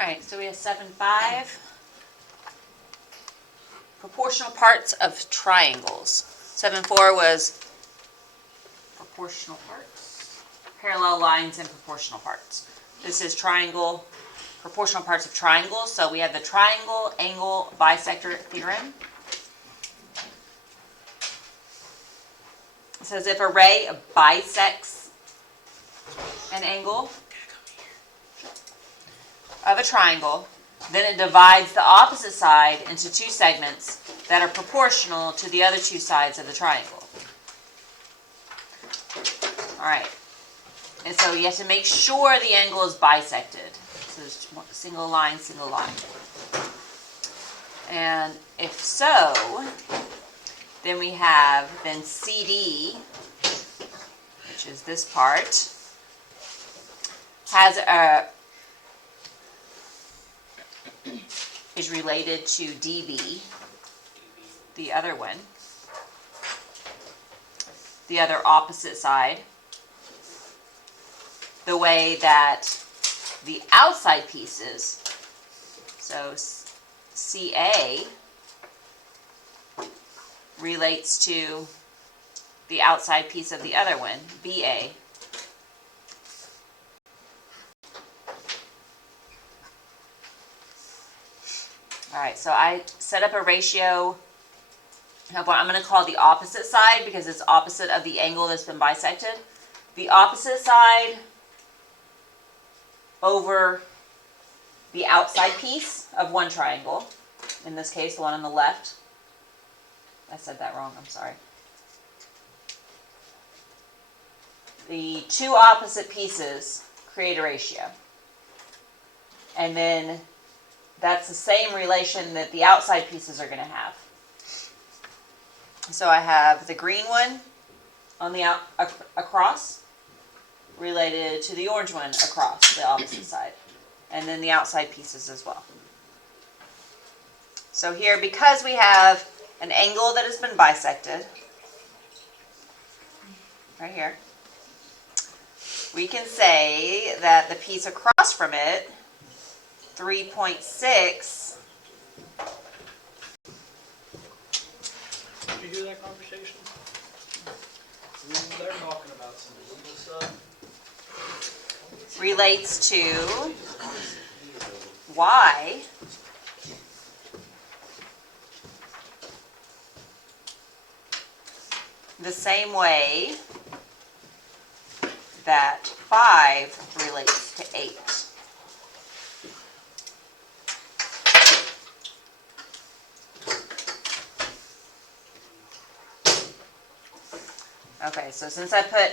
Alright, so we have 7.5. Proportional parts of triangles. 7.4 was proportional parts, parallel lines and proportional parts. This is triangle, proportional parts of triangles. So we have the triangle angle bisector theorem. It says if a ray bisects an angle of a triangle, then it divides the opposite side into two segments that are proportional to the other two sides of the triangle. Alright, and so you have to make sure the angle is bisected. So there's single line, single line. And if so, then we have CD, which is this part, is related to DB, the other one, the other opposite side, the way that the outside pieces, so CA relates to the outside piece of the other one, BA. Alright, so I set up a ratio of what I'm going to call the opposite side because it's opposite of the angle that's been bisected. The opposite side over the outside piece of one triangle. In this case, the one on the left. I said that wrong, I'm sorry. The two opposite pieces create a ratio. And then that's the same relation that the outside pieces are going to have. So I have the green one on the across related to the orange one across the opposite side. And then the outside pieces as well. So here, because we have an angle that has been bisected, right here, we can say that the piece across from it, 3.6. Did you hear that conversation? They're talking about some legal stuff. Relates to y the same way that 5 relates to 8. Okay, so since I put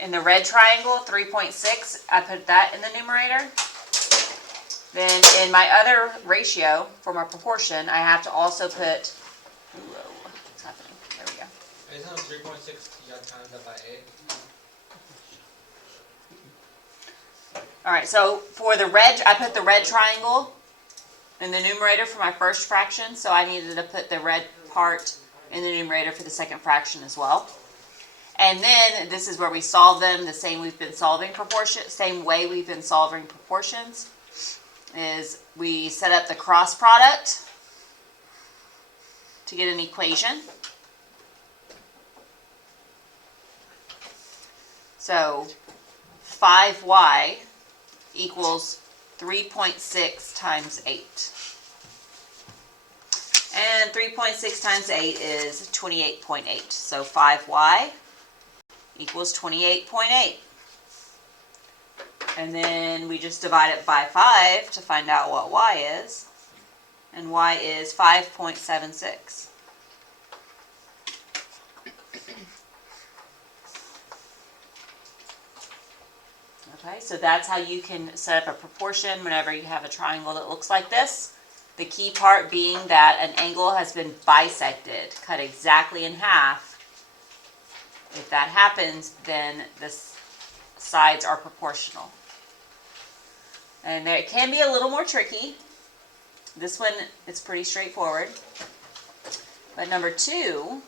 in the red triangle 3.6, I put that in the numerator. Then in my other ratio for my proportion, I have to also put, what's happening? There we go. Isn't it 3.6 you got times that by 8? Alright, so for the red, I put the red triangle in the numerator for my first fraction, so I needed to put the red part in the numerator for the second fraction as well. And then this is where we solve them the same way we've been solving proportions, is we set up the cross product to get an equation. So 5y equals 3.6 times 8. And 3.6 times 8 is 28.8. So 5y equals 28.8. And then we just divide it by 5 to find out what y is. And y is 5.76. Okay, so that's how you can set up a proportion whenever you have a triangle that looks like this. The key part being that an angle has been bisected, cut exactly in half. If that happens, then the sides are proportional. And it can be a little more tricky. This one, it's pretty straightforward. But number 2,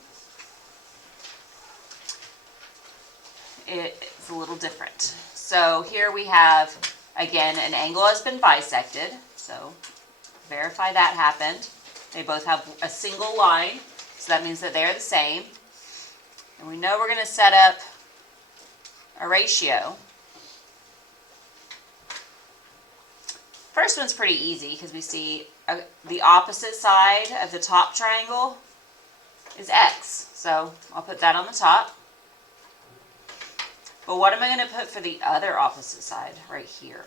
it's a little different. So here we have Again, an angle has been bisected, so verify that happened. They both have a single line, so that means that they're the same. And we know we're going to set up a ratio. First one's pretty easy because we see the opposite side of the top triangle is x. So I'll put that on the top. But what am I going to put for the other opposite side right here?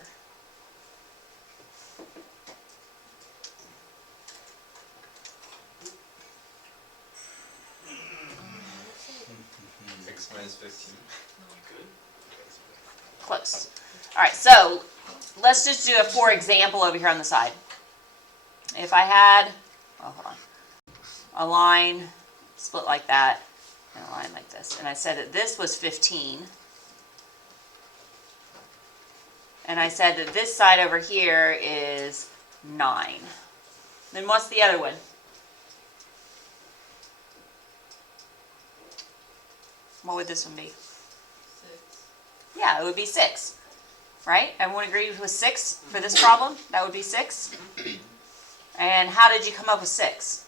X minus 15. Close. All right, so let's just do a for example over here on the side. If I had, oh, hold on, a line split like that and a line like this, and I said that this was 15, and I said that this side over here is 9, then what's the other one? What would this one be? 6. Yeah, it would be 6, right? Everyone agree with 6 for this problem? That would be 6. And how did you come up with 6?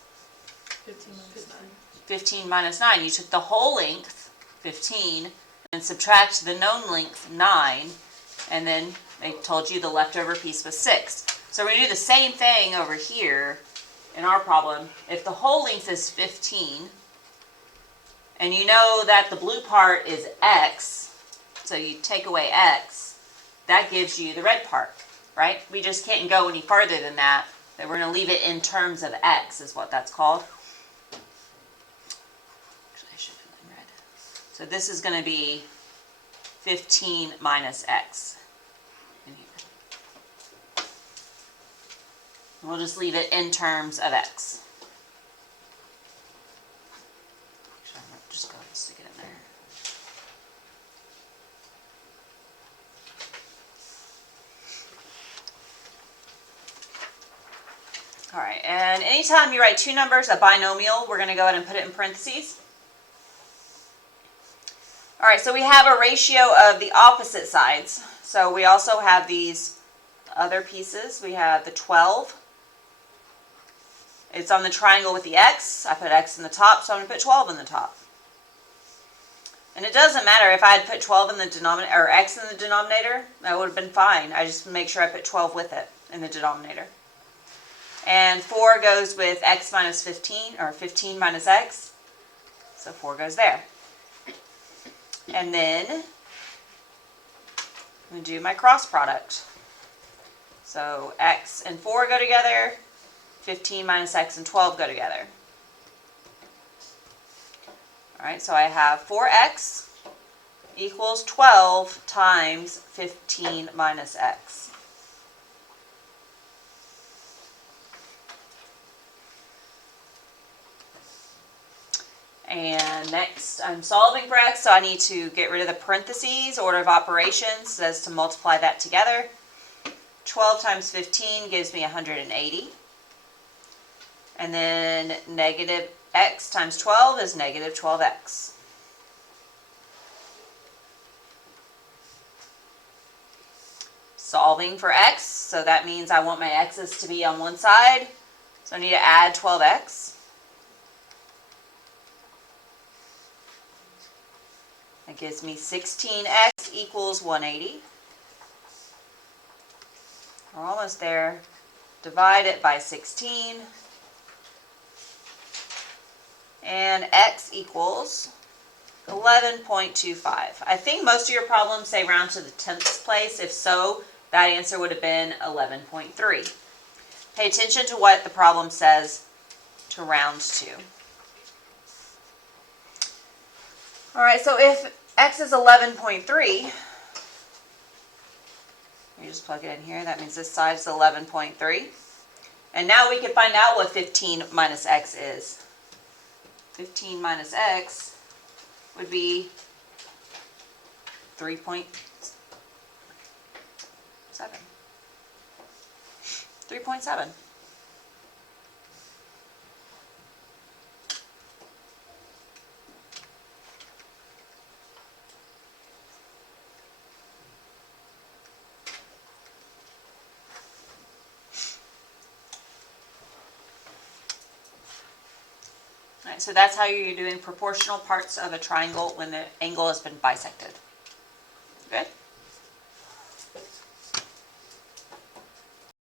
15 minus 9. 15 minus 9. You took the whole length, 15, and subtract the known length, 9, and then they told you the leftover piece was 6. So we're going to do the same thing over here in our problem. If the whole length is 15, and you know that the blue part is x, so you take away x, that gives you the red part, right? We just can't go any farther than that. We're going to leave it in terms of x is what that's called. Actually, I should put it in red. So this is going to be 15 minus x in here. And we'll just leave it in terms of x. Actually, I'm going to just go ahead and stick it in there. All right, and anytime you write two numbers, a binomial, we're going to go ahead and put it in parentheses. All right, so we have a ratio of the opposite sides. So we also have these other pieces. We have the 12. It's on the triangle with the x. I put x in the top, so I'm going to put 12 in the top. And it doesn't matter if I had put 12 in the denominator, or x in the denominator, that would have been fine. I just make sure I put 12 with it in the denominator. And 4 goes with x minus 15, or 15 minus x. So 4 goes there. And then I'm going to do my cross product. So x and 4 go together, 15 minus x and 12 go together. All right, so I have 4x equals 12 times 15 minus x. And next, I'm solving for x, so I need to get rid of the parentheses. Order of operations says to multiply that together. 12 times 15 gives me 180. And then negative x times 12 is negative 12x. Solving for x, so that means I want my x's to be on one side. So I need to add 12x. That gives me 16x equals 180. We're almost there. Divide it by 16. And x equals 11.25. I think most of your problems say round to the 10th place. If so, that answer would have been 11.3. Pay attention to what the problem says to round to. All right, so if x is 11.3, you just plug it in here. That means this side is 11.3. And now we can find out what 15 minus x is. 15 minus x would be 3.7. 3.7. Alright, so that's how you're doing proportional parts of a triangle when the angle has been bisected. Good?